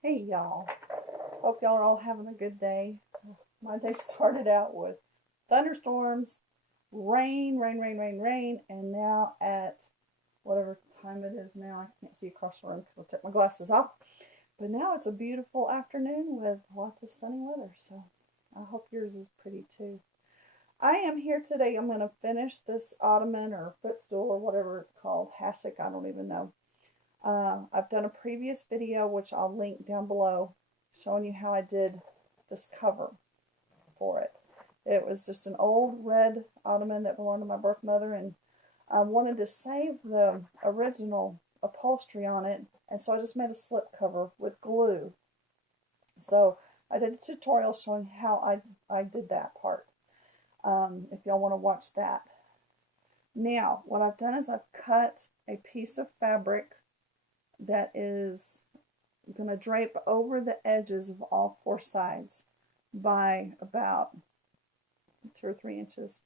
Hey y'all, hope y'all are all having a good day. My day started out with thunderstorms, rain, and now at whatever time it is now, I can't see across the room because I took my glasses off. But now it's a beautiful afternoon with lots of sunny weather, so I hope yours is pretty too. I am here today. I'm going to finish this ottoman or footstool or whatever it's called, hassock, I don't even know. I've done a previous video, which I'll link down below, showing you how I did this cover for it. It was just an old red ottoman that belonged to my birth mother, and I wanted to save the original upholstery on it, and so I just made a slip cover with glue. So I did a tutorial showing how I did that part, if y'all want to watch that. Now, what I've done is I've cut a piece of fabric that is going to drape over the edges of all four sides by about 2 or 3 inches.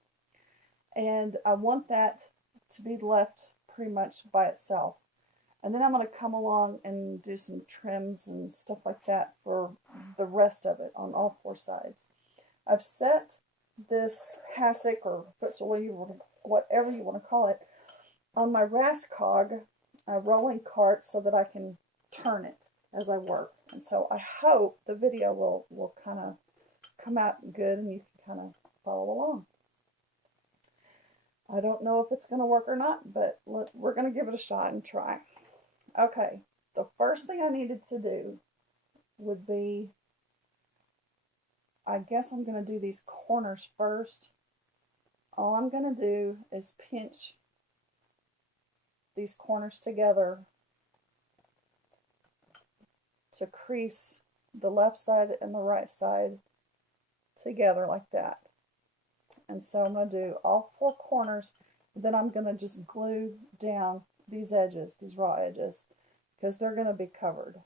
And I want that to be left pretty much by itself. And then I'm going to come along and do some trims and stuff like that for the rest of it on all four sides. I've set this hassock or footstool, whatever you want to call it, on my Rascog rolling cart so that I can turn it as I work. And so I hope the video will kind of come out good and you can kind of follow along. I don't know if it's going to work or not, but we're going to give it a shot and try. Okay, the first thing I needed to do would be, I guess I'm going to do these corners first. All I'm going to do is pinch these corners together to crease the left side and the right side together like that. And so I'm going to do all four corners, then I'm going to just glue down these edges, these raw edges, because they're going to be covered.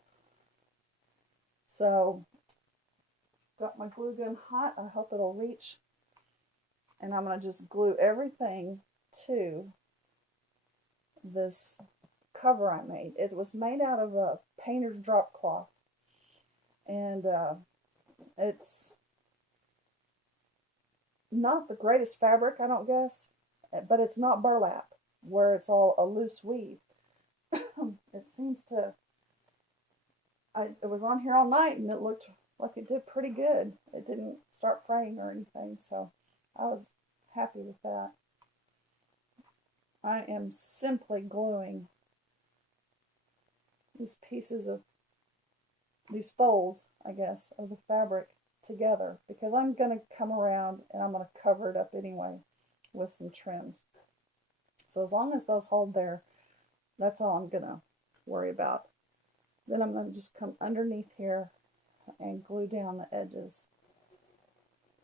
So got my glue gun hot. I hope it'll reach. And I'm going to just glue everything to this cover I made. It was made out of a painter's drop cloth, and it's not the greatest fabric, I don't guess, but it's not burlap where it's all a loose weave. It seems to, it was on here all night and it looked like it did pretty good. It didn't start fraying or anything, so I was happy with that. I am simply gluing these pieces of, these folds, I guess, of the fabric together because I'm going to come around and I'm going to cover it up anyway with some trims. So as long as those hold there, that's all I'm going to worry about. Then I'm going to just come underneath here and glue down the edges.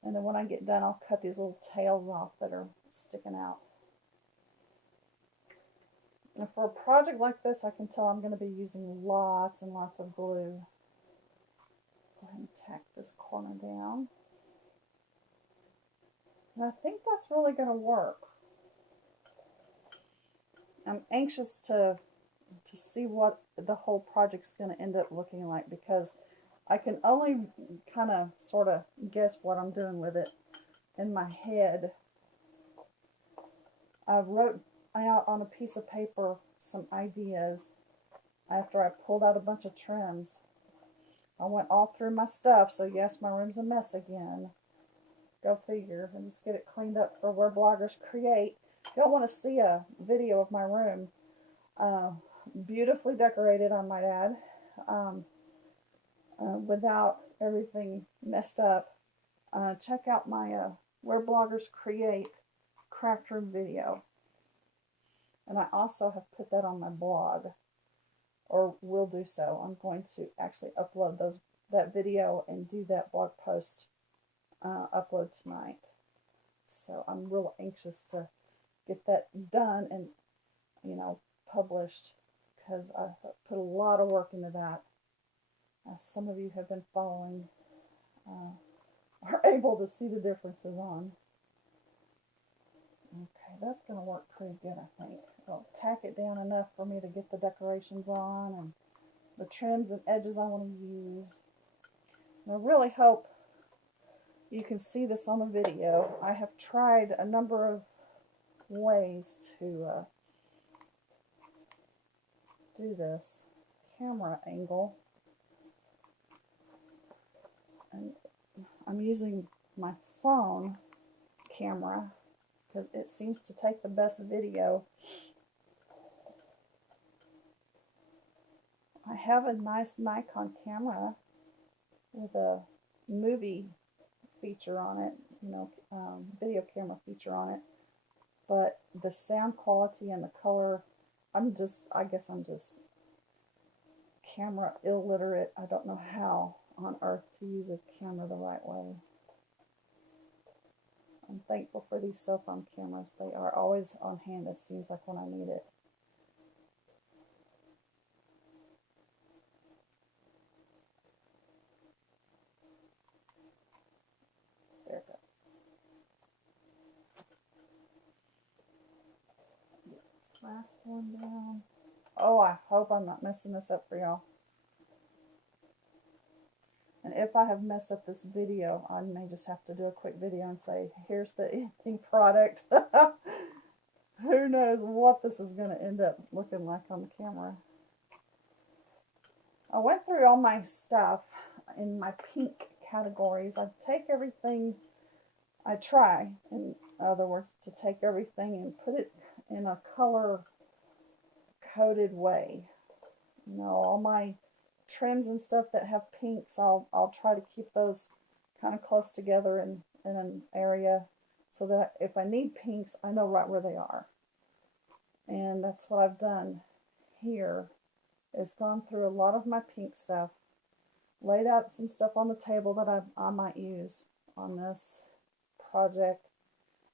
And then when I get done, I'll cut these little tails off that are sticking out. And for a project like this, I can tell I'm going to be using lots and lots of glue. Go ahead and tack this corner down. And I think that's really going to work. I'm anxious to see what the whole project's going to end up looking like because I can only kind of sort of guess what I'm doing with it in my head. I wrote out on a piece of paper some ideas after I pulled out a bunch of trims. I went all through my stuff, so yes, my room's a mess again. Go figure. And just get it cleaned up for where bloggers create. If you don't want to see a video of my room, beautifully decorated, I might add, without everything messed up, check out my where bloggers create craft room video. And I also have put that on my blog, or will do so. I'm going to actually upload that video and do that blog post upload tonight. So I'm real anxious to get that done and, published because I put a lot of work into that. As some of you have been following, are able to see the differences on. Okay, that's going to work pretty good, I think. I'll tack it down enough for me to get the decorations on and the trims and edges I want to use. And I really hope you can see this on the video. I have tried a number of ways to do this camera angle. And I'm using my phone camera because it seems to take the best video. I have a nice Nikon camera with a movie feature on it, video camera feature on it, but the sound quality and the color, I guess I'm just camera illiterate. I don't know how on earth to use a camera the right way. I'm thankful for these cell phone cameras. They are always on hand, it seems like, when I need it. There it goes. Get this last one down. Oh, I hope I'm not messing this up for y'all. And if I have messed up this video, I may just have to do a quick video and say, here's the ending product. Who knows what this is going to end up looking like on the camera. I went through all my stuff in my pink categories. I take everything, I try, in other words, to take everything and put it in a color coded way. All my trims and stuff that have pinks, I'll try to keep those kind of close together in an area so that if I need pinks, I know right where they are. And that's what I've done here, is gone through a lot of my pink stuff, laid out some stuff on the table that I might use on this project,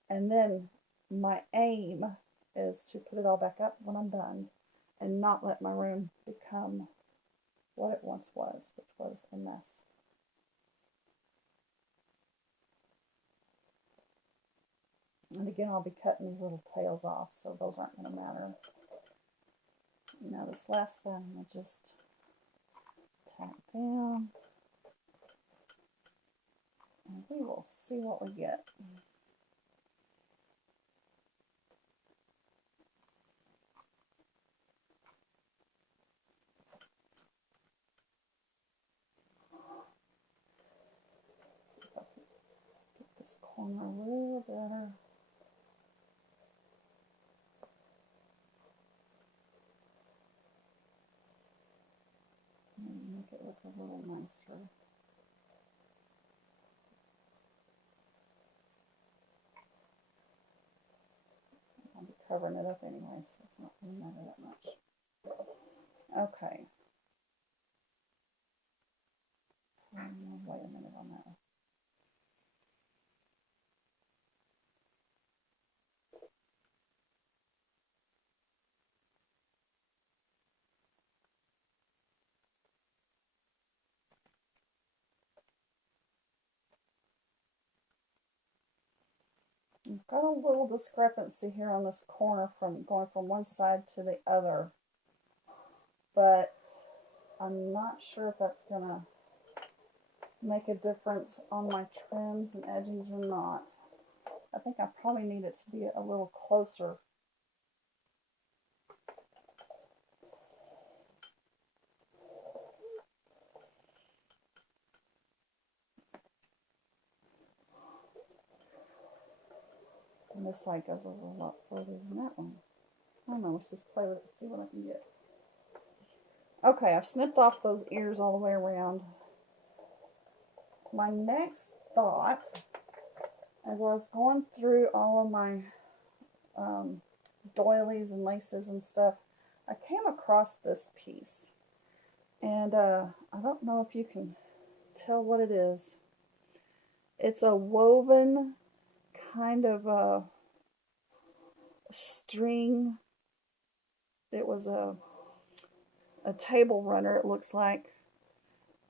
and then my aim is to put it all back up when I'm done and not let my room become what it once was, which was a mess. And again, I'll be cutting these little tails off, so those aren't going to matter. Now this last thing, I'll just tack down, and we will see what we get. Corner a little better. And make it look a little nicer. I'll be covering it up anyway, so it's not going to matter that much. Okay. Wait a minute on that one. I've got a little discrepancy here on this corner from going from one side to the other, but I'm not sure if that's going to make a difference on my trims and edgings or not. I think I probably need it to be a little closer. And this side goes a lot further than that one. I don't know, let's just play with it and see what I can get. Okay, I've snipped off those ears all the way around. My next thought, as I was going through all of my doilies and laces and stuff, I came across this piece. And I don't know if you can tell what it is. It's a woven kind of a string. It was a table runner, it looks like,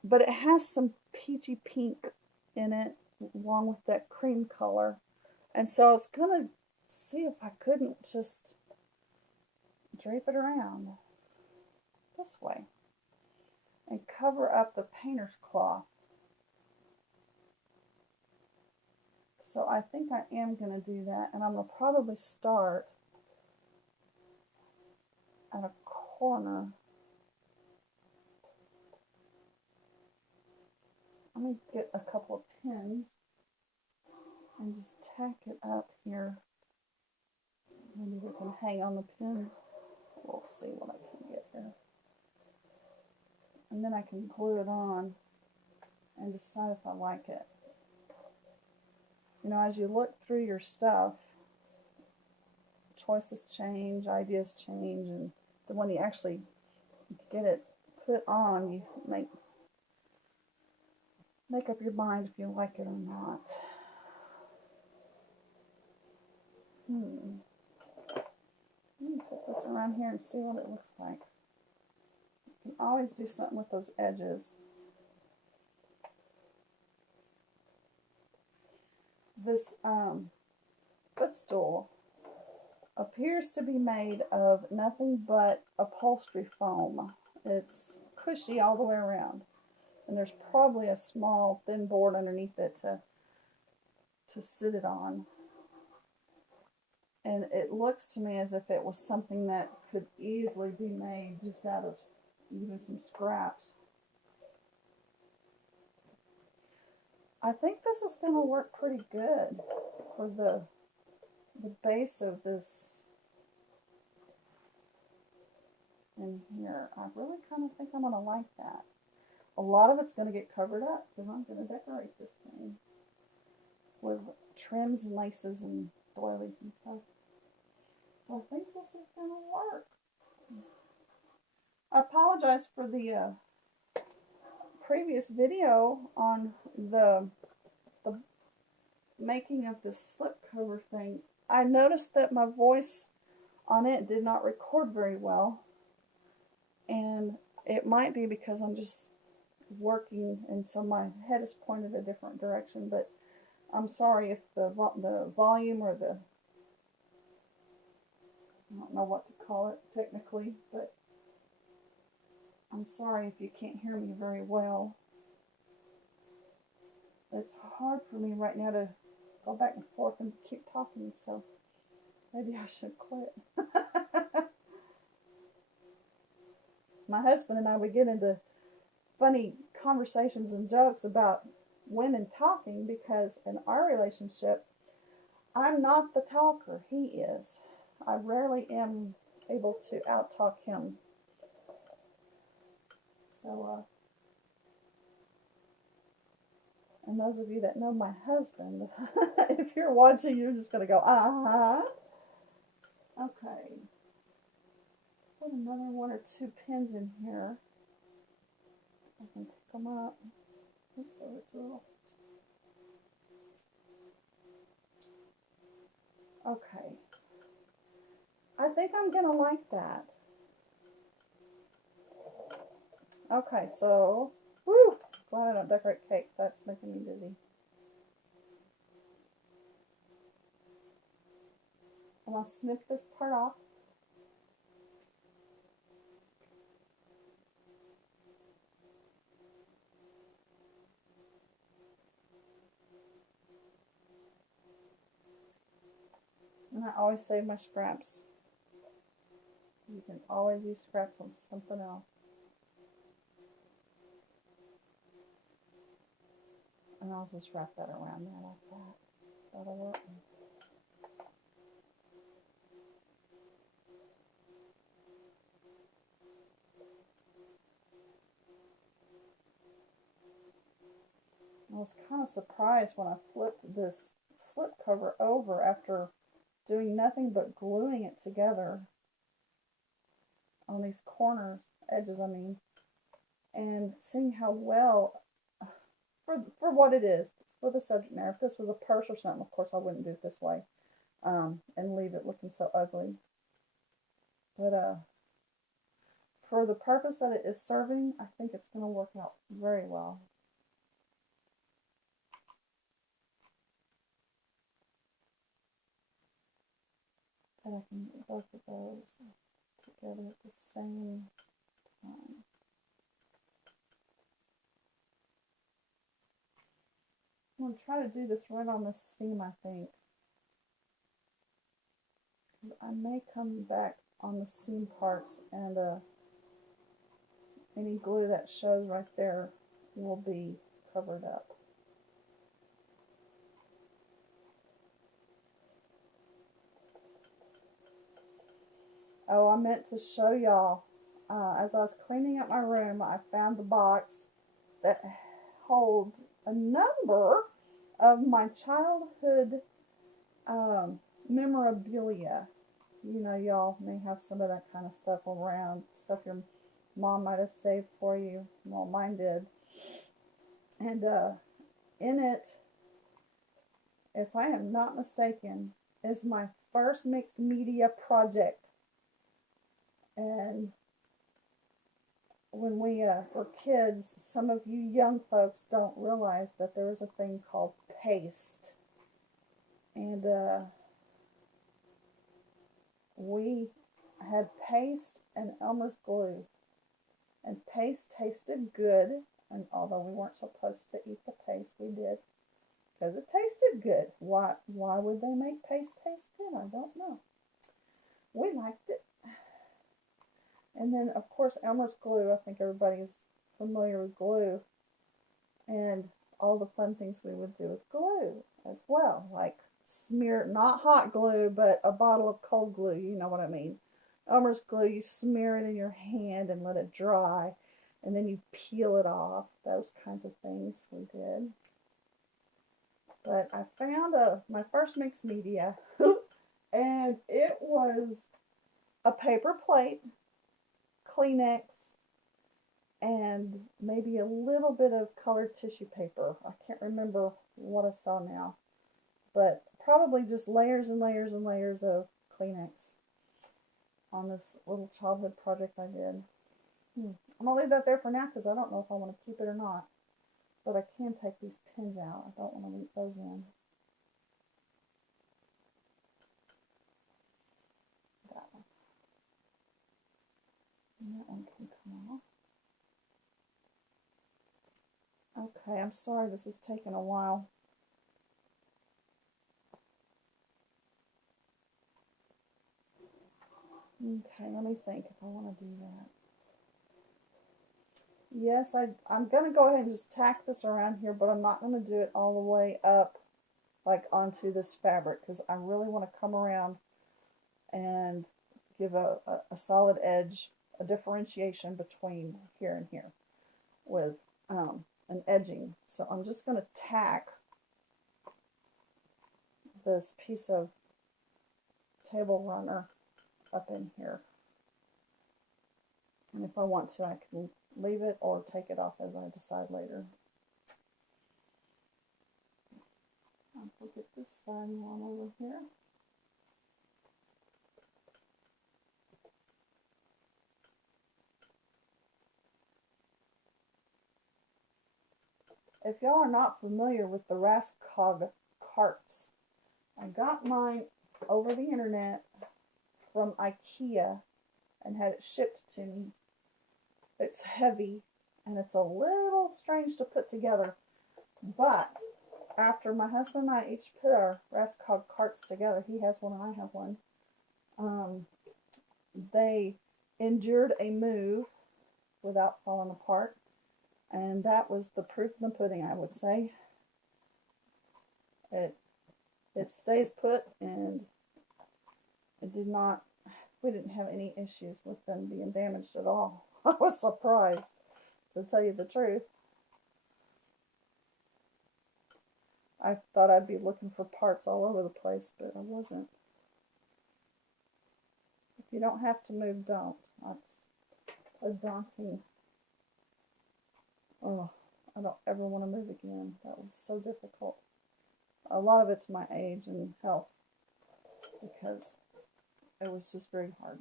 but it has some peachy pink in it along with that cream color. And so I was gonna see if I couldn't just drape it around this way. and cover up the painter's cloth. So I think I am going to do that, and I'm going to probably start at a corner. I'm going to get a couple of pins and just tack it up here. Maybe we can hang on the pins. We'll see what I can get here. And then I can glue it on and decide if I like it. You know, as you look through your stuff, choices change, ideas change, and then when you actually get it put on, you make up your mind if you like it or not. Let me put this around here and see what it looks like. You can always do something with those edges. This footstool appears to be made of nothing but upholstery foam. It's cushy all the way around. And there's probably a small thin board underneath it to sit it on. And it looks to me as if it was something that could easily be made just out of even some scraps. I think this is going to work pretty good for the base of this in here. I really kind of think I'm going to like that. A lot of it's going to get covered up because I'm going to decorate this thing with trims and laces and doilies and stuff. So I think this is going to work. I apologize for the previous video on the making of this slipcover thing. I noticed that my voice on it did not record very well, and it might be because I'm just working and so my head is pointed a different direction, but I'm sorry if the volume or the, I don't know what to call it technically, but I'm sorry if you can't hear me very well. It's hard for me right now to go back and forth and keep talking, so maybe I should quit. My husband and I would get into funny conversations and jokes about women talking because in our relationship, I'm not the talker, he is. I rarely am able to out-talk him. So, and those of you that know my husband, if you're watching, you're just going to go, uh-huh. Okay. Put another one or two pins in here. I can pick them up. Oops, okay. I think I'm going to like that. Okay, so, woo! Glad I don't decorate cakes. That's making me dizzy. I'm going to snip this part off. And I always save my scraps. You can always use scraps on something else. And I'll just wrap that around there like that. That'll work. I was kind of surprised when I flipped this slip cover over after doing nothing but gluing it together on these corners, edges I mean, and seeing how well, for what it is, for the subject matter. If this was a purse or something, of course I wouldn't do it this way and leave it looking so ugly. But for the purpose that it is serving, I think it's going to work out very well. And I can get both of those together at the same time. I'm going to try to do this right on the seam, I think. I may come back on the seam parts, and any glue that shows right there will be covered up. Oh, I meant to show y'all, as I was cleaning up my room, I found the box that holds a number of my childhood memorabilia. You know, y'all may have some of that kind of stuff around, stuff your mom might have saved for you. Well, mine did. And in it, if I am not mistaken, is my first mixed media project. And when we were kids, some of you young folks don't realize that there is a thing called paste. And we had paste and Elmer's glue. And paste tasted good. And although we weren't supposed to eat the paste, we did. Because it tasted good. Why would they make paste taste good? I don't know. We liked it. And then, of course, Elmer's glue. I think everybody's familiar with glue. And all the fun things we would do with glue as well. Like smear, not hot glue, but a bottle of cold glue. You know what I mean. Elmer's glue, you smear it in your hand and let it dry. And then you peel it off. Those kinds of things we did. But I found my first mixed media. And it was a paper plate, Kleenex, and maybe a little bit of colored tissue paper. I can't remember what I saw now, but probably just layers and layers and layers of Kleenex on this little childhood project I did. I'm going to leave that there for now because I don't know if I want to keep it or not, but I can take these pins out. I don't want to leave those in. That one. And that one can come off. Okay, I'm sorry this is taking a while. Okay, let me think if I want to do that. Yes, I'm going to go ahead and just tack this around here, but I'm not going to do it all the way up, like onto this fabric, because I really want to come around and give a solid edge, a differentiation between here and here with an edging. So I'm just going to tack this piece of table runner up in here. And if I want to, I can leave it or take it off as I decide later. I'll get this side one over here. If y'all are not familiar with the Raskog carts, I got mine over the internet from IKEA and had it shipped to me. It's heavy and it's a little strange to put together, but after my husband and I each put our Raskog carts together, he has one and I have one, they endured a move without falling apart, and that was the proof in the pudding, I would say. It stays put, and we didn't have any issues with them being damaged at all. I was surprised, to tell you the truth. I thought I'd be looking for parts all over the place, but I wasn't. If you don't have to move, don't. That's a daunting. Oh, I don't ever want to move again. That was so difficult. A lot of it's my age and health, because it was just very hard.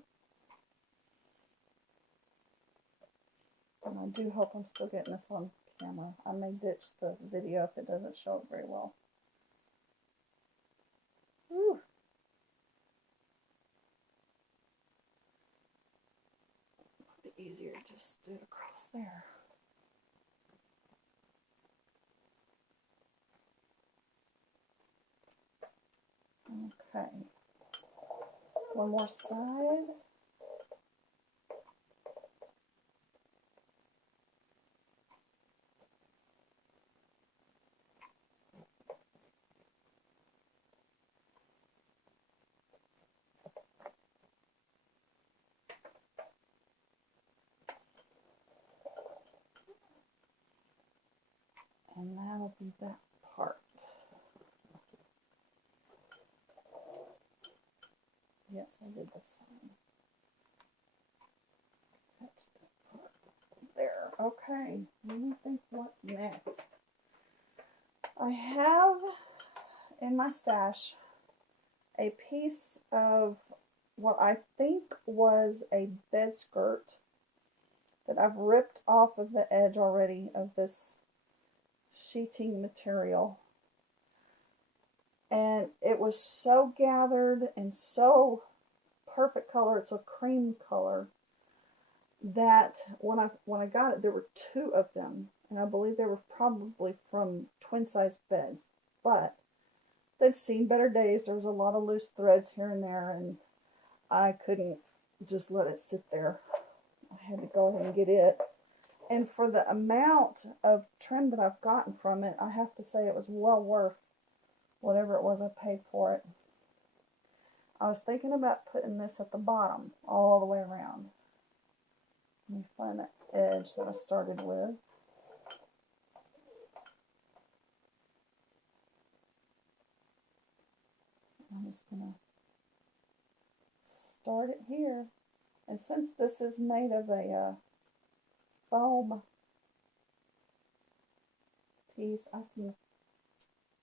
And I do hope I'm still getting this on camera. I may ditch the video if it doesn't show it very well. Whew. It'd be easier to just do it across there. Okay. One more side. And that'll be that part. Yes, I did the same. That's the part there. Okay, let me think what's next. I have in my stash a piece of what I think was a bed skirt that I've ripped off of the edge already of this sheeting material. And it was so gathered and so perfect color. It's a cream color that when I got it, there were two of them, and I believe they were probably from twin size beds, but they'd seen better days. There was a lot of loose threads here and there, and I couldn't just let it sit there. I had to go ahead and get it. And for the amount of trim that I've gotten from it, I have to say it was well worth whatever it was I paid for it. I was thinking about putting this at the bottom all the way around. Let me find that edge that I started with. I'm just going to start it here. And since this is made of a foam piece, I can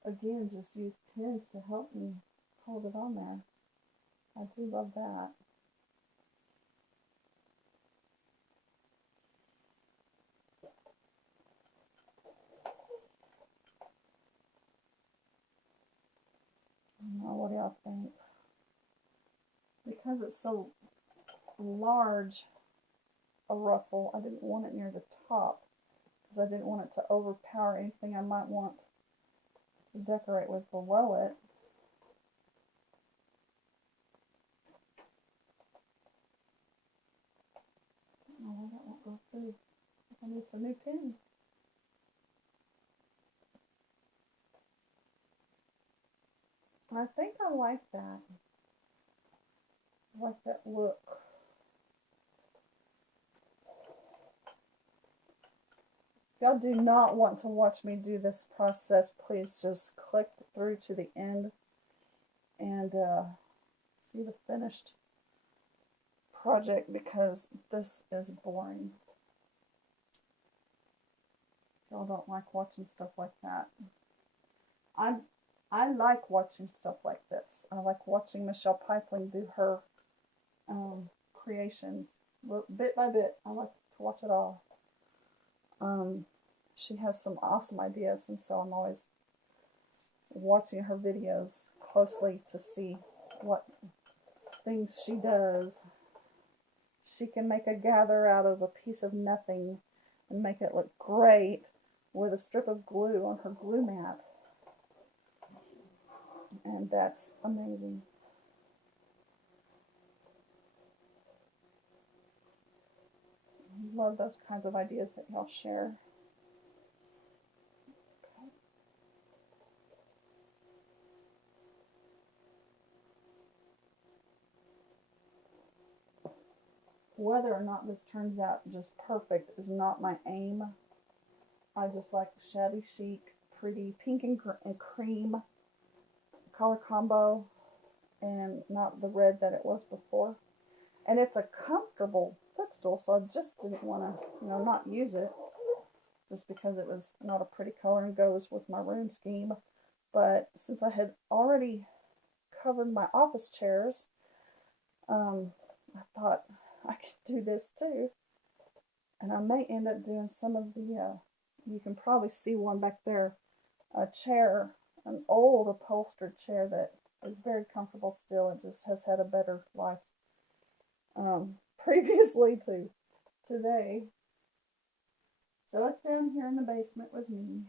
again just use pins to help me hold it on there. I do love that. I don't know what y'all think. Because it's so large a ruffle, I didn't want it near the top because I didn't want it to overpower anything I might want to decorate with below it. Oh, that won't go through. I need some new pins. I think I like that. I like that look. If y'all do not want to watch me do this process, please just click through to the end and see the finished project, because this is boring. Y'all don't like watching stuff like that. I like watching stuff like this. I like watching Michelle Pipeline do her creations bit by bit. I like to watch it all. She has some awesome ideas, and so I'm always watching her videos closely to see what things she does. She can make a gather out of a piece of nothing and make it look great with a strip of glue on her glue mat. And that's amazing. I love those kinds of ideas that y'all share. Whether or not this turns out just perfect is not my aim. I just like shabby chic, pretty pink and cream color combo, and not the red that it was before. And it's a comfortable footstool, so I just didn't want to, not use it just because it was not a pretty color and goes with my room scheme. But since I had already covered my office chairs, I thought I could do this too. And I may end up doing some of the, you can probably see one back there, a chair, an old upholstered chair that is very comfortable still. It just has had a better life previously to today. So it's down here in the basement with me.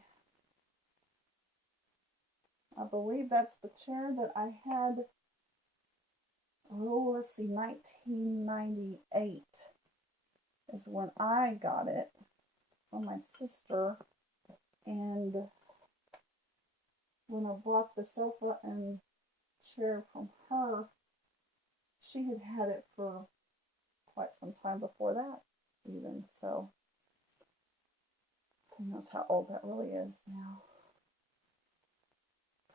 I believe that's the chair that I had, oh, let's see, 1998 is when I got it from my sister. And when I bought the sofa and chair from her, she had had it for quite some time before that even. So who knows how old that really is now.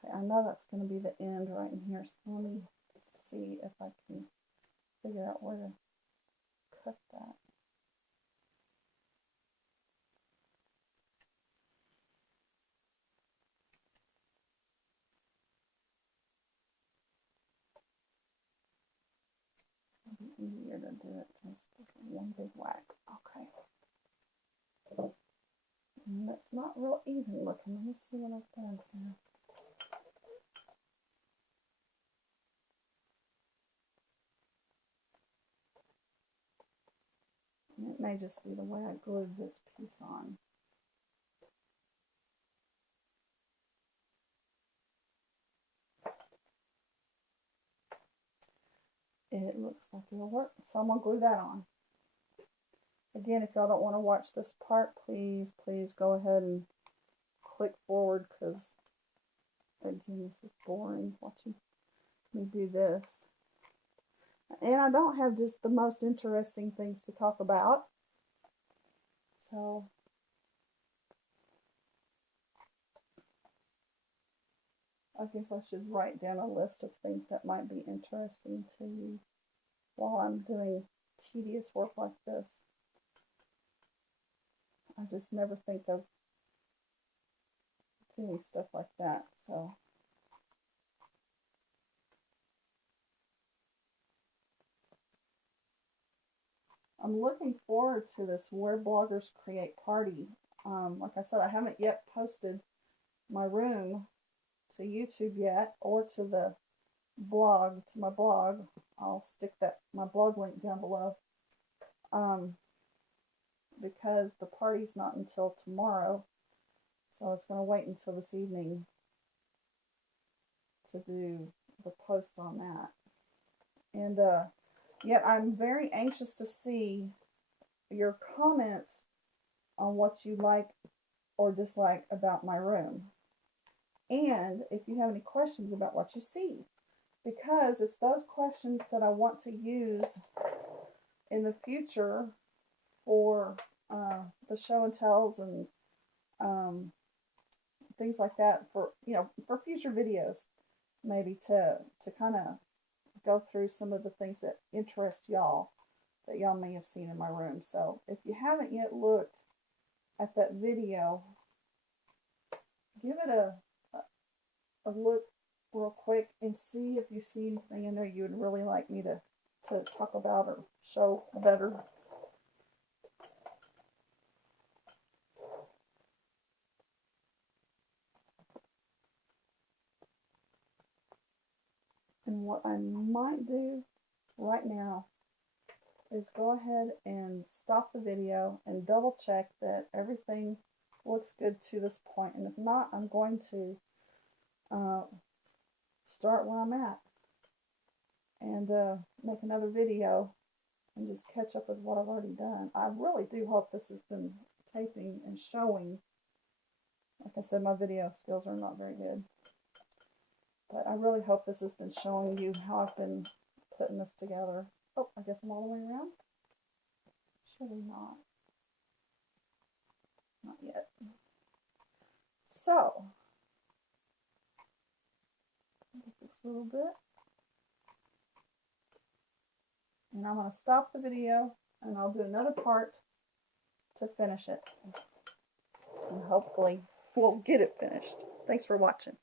Okay, I know that's going to be the end right in here, so let me see if I can figure out where to cut that. It'll be easier to do it just one big whack. Okay. And that's not real even looking. Let me see what I've done here. And it may just be the way I glued this piece on. It looks like it'll work. So I'm going to glue that on. Again, if y'all don't want to watch this part, please go ahead and click forward, because again, this is boring watching me do this. And I don't have just the most interesting things to talk about. So I guess I should write down a list of things that might be interesting to you while I'm doing tedious work like this. I just never think of doing stuff like that. So I'm looking forward to this Where Bloggers Create party. Like I said, I haven't yet posted my room to YouTube yet, or to the blog, to my blog. I'll stick my blog link down below. Because the party's not until tomorrow, so it's going to wait until this evening to do the post on that. And yet I'm very anxious to see your comments on what you like or dislike about my room, and if you have any questions about what you see, because it's those questions that I want to use in the future for the show and tells and things like that, for for future videos, maybe to kind of go through some of the things that interest y'all, that y'all may have seen in my room. So if you haven't yet looked at that video, give it a look real quick and see if you see anything in there you would really like me to talk about or show better. And what I might do right now is go ahead and stop the video and double check that everything looks good to this point. And if not, I'm going to start where I'm at and make another video and just catch up with what I've already done. I really do hope this has been taping and showing. Like I said, my video skills are not very good. But I really hope this has been showing you how I've been putting this together. Oh, I guess I'm all the way around. Should we not? Not yet. So, get this a little bit. And I'm going to stop the video and I'll do another part to finish it. And hopefully we'll get it finished. Thanks for watching.